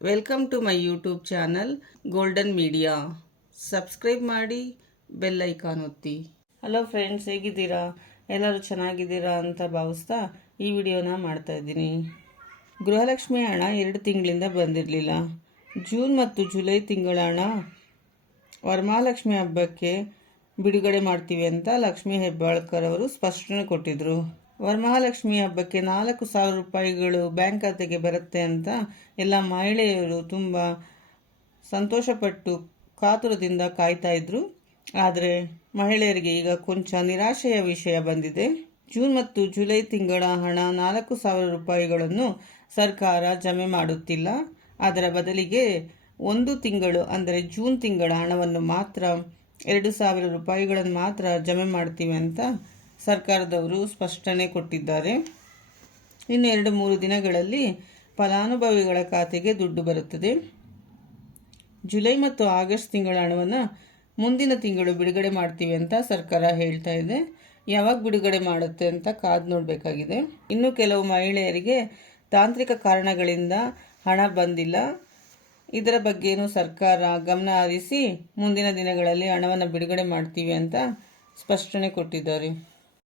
Welcome to my YouTube channel Golden Media subscribe ಮಾಡಿ bell icon ಒತ್ತಿ. Hello friends ಹೇಗಿದ್ದೀರಾ? ಎಲ್ಲರೂ ಚೆನ್ನಾಗಿದ್ದೀರಾ ಅಂತ ಭಾವಿಸ್ತಾ ಈ ವಿಡಿಯೋನ ಮಾಡ್ತಾ ಇದ್ದೀನಿ. ಗೃಹಲಕ್ಷ್ಮಿ ಹಣ ಎರಡು ತಿಂಗಳಿಂದ ಬಂದಿರಲಿಲ್ಲ. ಜೂನ್ ಮತ್ತು ಜುಲೈ ತಿಂಗಳ ಹಣ ವರಮಹಾಲಕ್ಷ್ಮಿ ಹಬ್ಬಕ್ಕೆ ಬಿಡುಗಡೆ ಮಾಡ್ತೀವಿ ಅಂತ ಲಕ್ಷ್ಮೀ ಹೆಬ್ಬಾಳ್ಕರ್ ಅವರು ಸ್ಪಷ್ಟನೆ ಕೊಟ್ಟಿದ್ರು. ವರಮಹಾಲಕ್ಷ್ಮಿ ಹಬ್ಬಕ್ಕೆ ನಾಲ್ಕು ಸಾವಿರ ರೂಪಾಯಿಗಳು ಬ್ಯಾಂಕ್ ಖಾತೆಗೆ ಬರುತ್ತೆ ಅಂತ ಎಲ್ಲ ಮಹಿಳೆಯರು ತುಂಬ ಸಂತೋಷಪಟ್ಟು ಕಾತುರದಿಂದ ಕಾಯ್ತಾ ಇದ್ರು. ಆದರೆ ಮಹಿಳೆಯರಿಗೆ ಈಗ ಕೊಂಚ ನಿರಾಶೆಯ ವಿಷಯ ಬಂದಿದೆ. ಜೂನ್ ಮತ್ತು ಜುಲೈ ತಿಂಗಳ ಹಣ ನಾಲ್ಕು ಸಾವಿರ ರೂಪಾಯಿಗಳನ್ನು ಸರ್ಕಾರ ಜಮೆ ಮಾಡುತ್ತಿಲ್ಲ. ಅದರ ಬದಲಿಗೆ ಒಂದು ತಿಂಗಳು ಅಂದರೆ ಜೂನ್ ತಿಂಗಳ ಹಣವನ್ನು ಮಾತ್ರ ಎರಡು ಸಾವಿರ ರೂಪಾಯಿಗಳನ್ನು ಮಾತ್ರ ಜಮೆ ಮಾಡ್ತೀವಿ ಅಂತ ಸರ್ಕಾರದವರು ಸ್ಪಷ್ಟನೆ ಕೊಟ್ಟಿದ್ದಾರೆ. ಇನ್ನು ಎರಡು ಮೂರು ದಿನಗಳಲ್ಲಿ ಫಲಾನುಭವಿಗಳ ಖಾತೆಗೆ ದುಡ್ಡು ಬರುತ್ತದೆ. ಜುಲೈ ಮತ್ತು ಆಗಸ್ಟ್ ತಿಂಗಳ ಹಣವನ್ನು ಮುಂದಿನ ತಿಂಗಳು ಬಿಡುಗಡೆ ಮಾಡ್ತೀವಿ ಅಂತ ಸರ್ಕಾರ ಹೇಳ್ತಾ ಇದೆ. ಯಾವಾಗ ಬಿಡುಗಡೆ ಮಾಡುತ್ತೆ ಅಂತ ಕಾದು ನೋಡಬೇಕಾಗಿದೆ. ಇನ್ನು ಕೆಲವು ಮಹಿಳೆಯರಿಗೆ ತಾಂತ್ರಿಕ ಕಾರಣಗಳಿಂದ ಹಣ ಬಂದಿಲ್ಲ. ಇದರ ಬಗ್ಗೆನೂ ಸರ್ಕಾರ ಗಮನ ಹರಿಸಿ ಮುಂದಿನ ದಿನಗಳಲ್ಲಿ ಹಣವನ್ನು ಬಿಡುಗಡೆ ಮಾಡ್ತೀವಿ ಅಂತ ಸ್ಪಷ್ಟನೆ ಕೊಟ್ಟಿದ್ದಾರೆ.